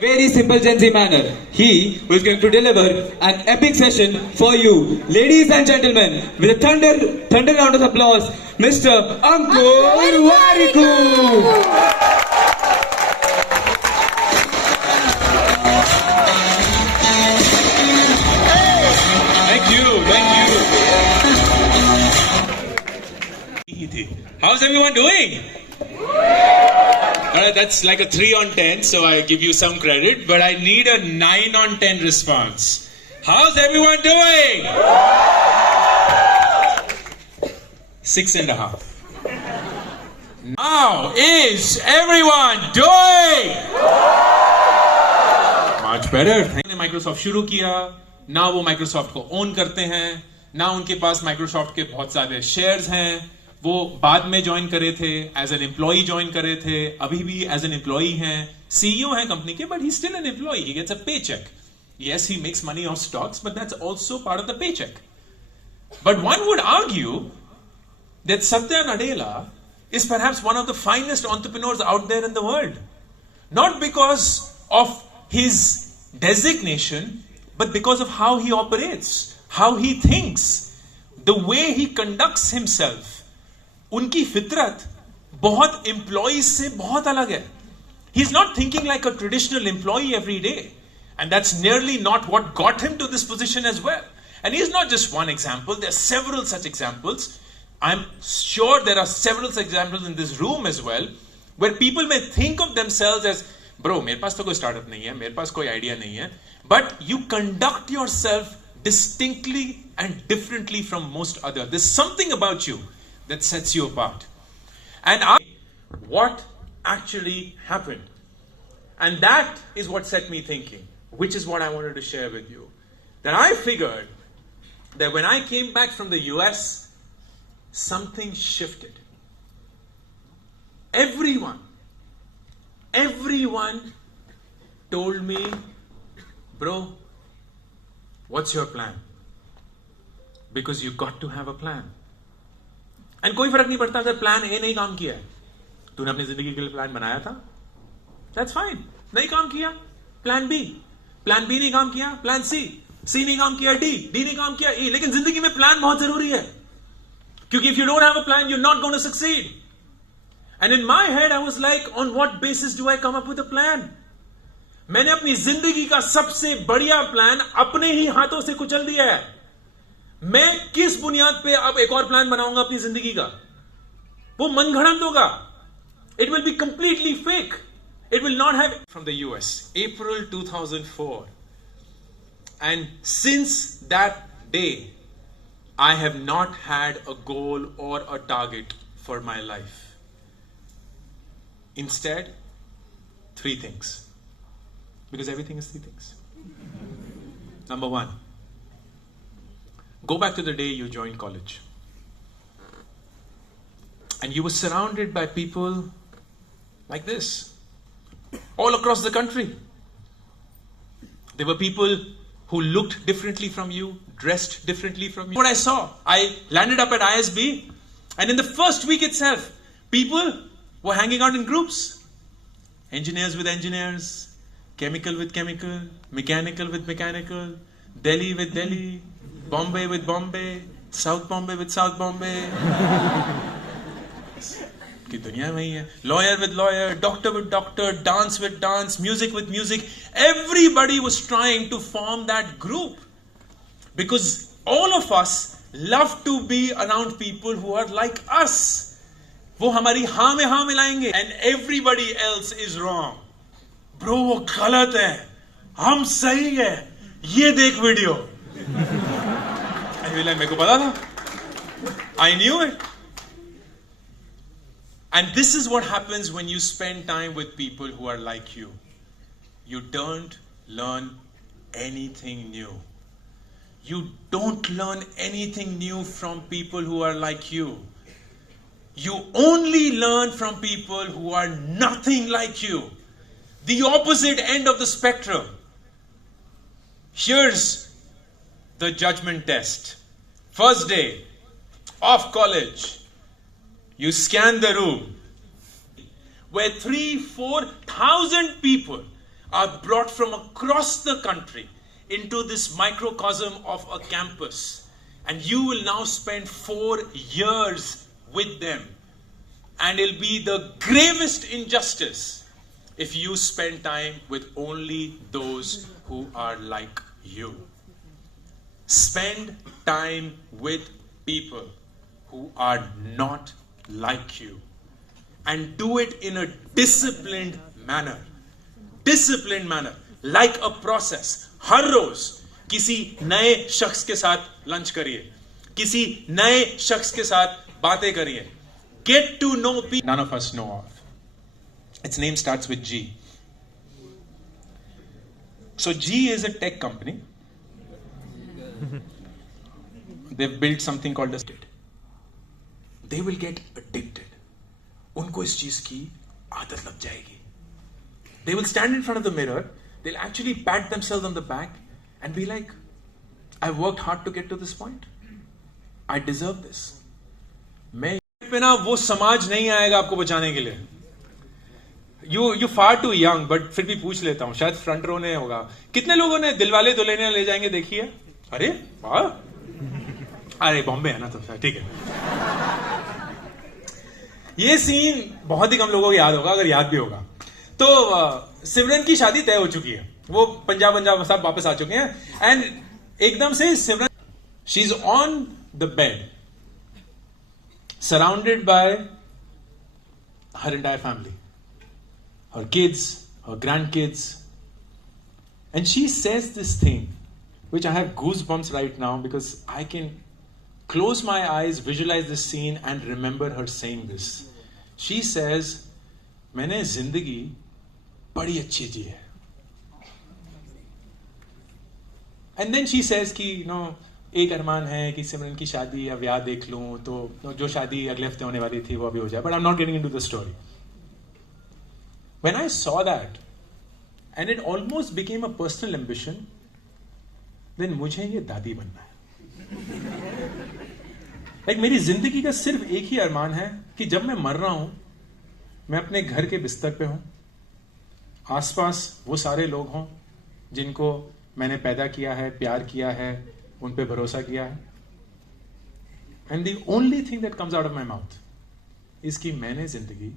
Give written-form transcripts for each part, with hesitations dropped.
Very simple Gen Z manner. He was going to deliver an epic session for you. Ladies and gentlemen, with a thunder round of applause, Mr. Ankur Warikoo. How's everyone doing? Alright, that's like a 3 on 10, so I give you some credit, but I need a 9 on 10 response. How's everyone doing? 6.5. How is everyone doing? Much better. Microsoft शुरू किया, ना वो Microsoft को own करते हैं, ना उनके पास Microsoft के बहुत सारे शेयर्स हैं. वो बाद में ज्वाइन करे थे, एज एन एम्प्लॉई ज्वाइन करे थे, अभी भी एज एन एम्प्लॉई हैं, सीईओ हैं कंपनी के, but he still an employee, he gets a pay check. Yes, he makes money off stocks, but that's also part of the paycheck. But one would argue that Satya Nadella is perhaps one of the finest entrepreneurs out there in the world. Not because of his designation, but because of how he operates, how he thinks, the way he conducts himself. उनकी फितरत बहुत employees से बहुत अलग है. He is not thinking like a traditional employee every day. And that's nearly not what got him to this position as well. And he is not just one example. There are several such examples. I'm sure there are several such examples in this room as well, where people may think of themselves as, bro, मेरे पास तो कोई startup नहीं है, मेरे पास कोई idea नहीं है. But you conduct yourself distinctly and differently from most others. There's something about you that sets you apart. And what actually happened? And that is what set me thinking, which is what I wanted to share with you. That I figured that when I came back from the US, something shifted. Everyone told me, bro, what's your plan? Because you got to have a plan. And कोई फर्क नहीं पड़ता अगर plan A नहीं काम किया है. तूने अपनी जिंदगी के लिए प्लान बनाया था, दैट्स फाइन. नहीं काम किया, प्लान बी नहीं काम किया, प्लान सी नहीं काम किया, डी नहीं काम किया, ई. लेकिन जिंदगी में प्लान बहुत जरूरी है, क्योंकि if you don't have a plan you are not going to succeed. And in my head I was like, on what basis do I come up with a plan? मैंने अपनी जिंदगी का सबसे बढ़िया प्लान अपने ही हाथों से कुचल दिया है. मैं किस बुनियाद पे अब एक और प्लान बनाऊंगा अपनी जिंदगी का? वो मनगढ़ंत होगा. It will be completely fake. It will not have. From the US, April 2004, and since that day I have not had a goal or a target for my life. Instead, 3 things, because everything is 3 things. Number 1, go back to the day you joined college. And you were surrounded by people like this, all across the country. There were people who looked differently from you, dressed differently from you. What I saw, I landed up at ISB, and in the first week itself, people were hanging out in groups. Engineers with engineers, chemical with chemical, mechanical with mechanical, Delhi with Delhi, Bombay with Bombay, South Bombay with South Bombay. की दुनिया वही है. Lawyer with lawyer, doctor with doctor, dance with dance, music with music. Everybody was trying to form that group, because all of us love to be around people who are like us. वो हमारी हाँ में हाँ मिलाएंगे. And everybody else is wrong. Bro, वो गलत है, हम सही है, ये देख वीडियो. मेरे को पता था. I knew it. And this is what happens when you spend time with people who are like you. You don't learn anything new. You don't learn anything new from people who are like you. You only learn from people who are nothing like you. The opposite end of the spectrum. Here's the judgment test. First day of college, you scan the room where 3,000-4,000 people are brought from across the country into this microcosm of a campus. And you will now spend 4 years with them. And it'll be the gravest injustice if you spend time with only those who are like you. Spend time with people who are not like you. And do it in a disciplined manner. Disciplined manner. Like a process. हर रोज किसी नए शख्स के साथ lunch करिए. किसी नए शख्स के साथ बातें करिए. Get to know people none of us know of. Its name starts with G. So G is a tech company. They've built something called a state. They will get addicted. उनको इस चीज की आदत लग जाएगी. They will stand in front of the mirror. They'll actually pat themselves on the back and be like, I worked hard to get to this point. I deserve this. मैं पे ना वो समाज नहीं आएगा आपको बचाने के लिए. You far too young, but फिर भी पूछ लेता हूँ. शायद फ्रंट रो ने होगा. कितने लोगों ने दिलवाले दुल्हनिया ले जाएंगे देखी है? अरे वाह. अरे बॉम्बे है ना तो ठीक है. ये सीन बहुत ही कम लोगों को याद होगा, अगर याद भी होगा तो. सिमरन की शादी तय हो चुकी है. वो पंजाब सब वापस आ चुके हैं. एंड एकदम से Simran, she is on the bed surrounded by her entire family, her kids, her grandkids, and she says this thing which I have goosebumps right now because I can close my eyes, visualize this scene and remember her saying this. She says, मैंने जिंदगी बड़ी अच्छी जी है. And then she says कि एक अरमान है कि सिमरन की शादी या ब्याह देख लूं तो जो शादी अगले हफ्ते होने वाली थी वो अभी हो जाए. But I'm not getting into the story. When I saw that, and it almost became a personal ambition, then मुझे ये दादी बनना है. Like मेरी जिंदगी का सिर्फ एक ही अरमान है कि जब मैं मर रहा हूं, मैं अपने घर के बिस्तर पे हूं, आसपास वो सारे लोग हों जिनको मैंने पैदा किया है, प्यार किया है, उन पे भरोसा किया है. And the only thing that comes out of my mouth is कि मैंने जिंदगी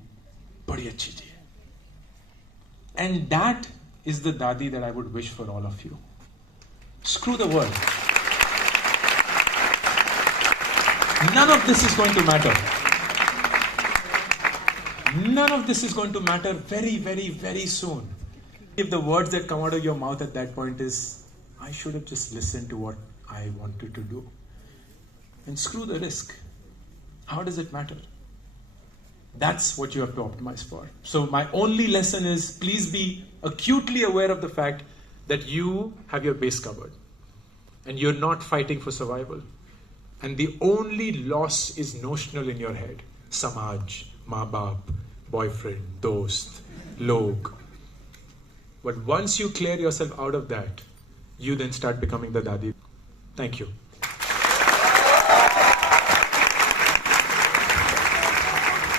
बड़ी अच्छी जी है. And that is the dadi that I would wish for all of you. Screw the world. None of this is going to matter. None of this is going to matter very, very, very soon. If the words that come out of your mouth at that point is, I should have just listened to what I wanted to do. And screw the risk. How does it matter? That's what you have to optimize for. So my only lesson is, please be acutely aware of the fact that you have your base covered. And you're not fighting for survival. And the only loss is notional in your head. Samaj, maa-baap, boyfriend, dost, log. But once you clear yourself out of that, you then start becoming the dadi. Thank you.